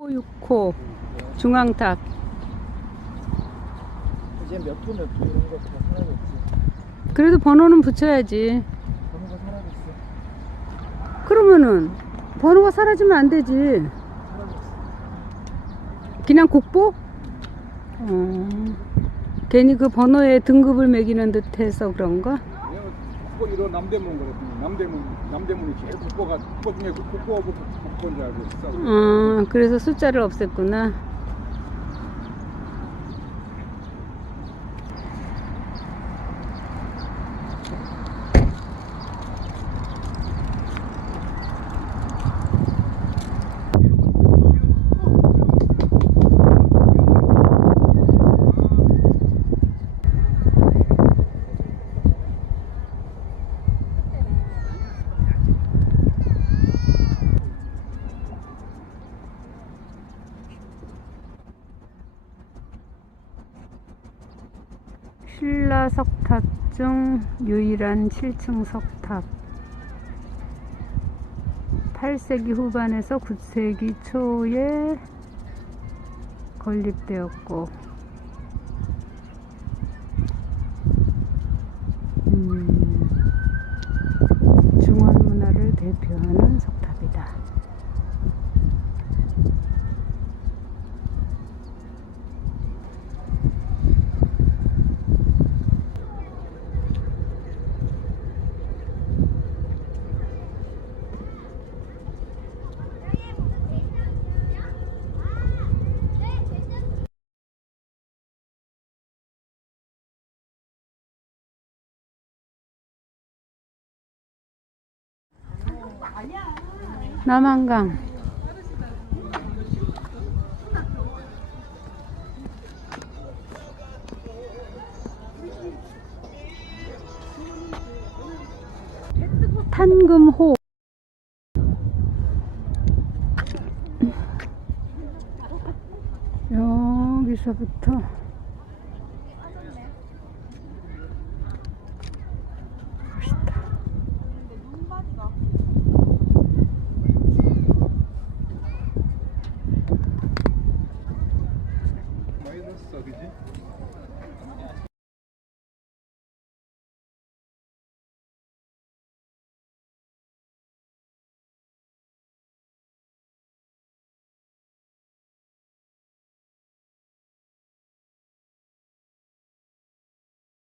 6호 중앙탑 이제 몇 호, 몇호 이런 거 다 사라졌지. 그래도 번호는 붙여야지 번호가 사라졌어. 그러면은 번호가 사라지면 안 되지 사라졌어. 그냥 국보? 어, 괜히 그 번호에 등급을 매기는 듯해서 그런가? 국보 이런 남대문 그랬더니 남대문 남대문이 제일 국보가 국보 중에 그 국보하고 국보인 줄 알고 있어. 어, 그래서 숫자를 없앴구나 신라 석탑 중 유일한 7층 석탑 8세기 후반에서 9세기 초에 건립되었고 음, 중원 문화를 대표하는 석탑이다. 남한강. 탄금호. 여기서부터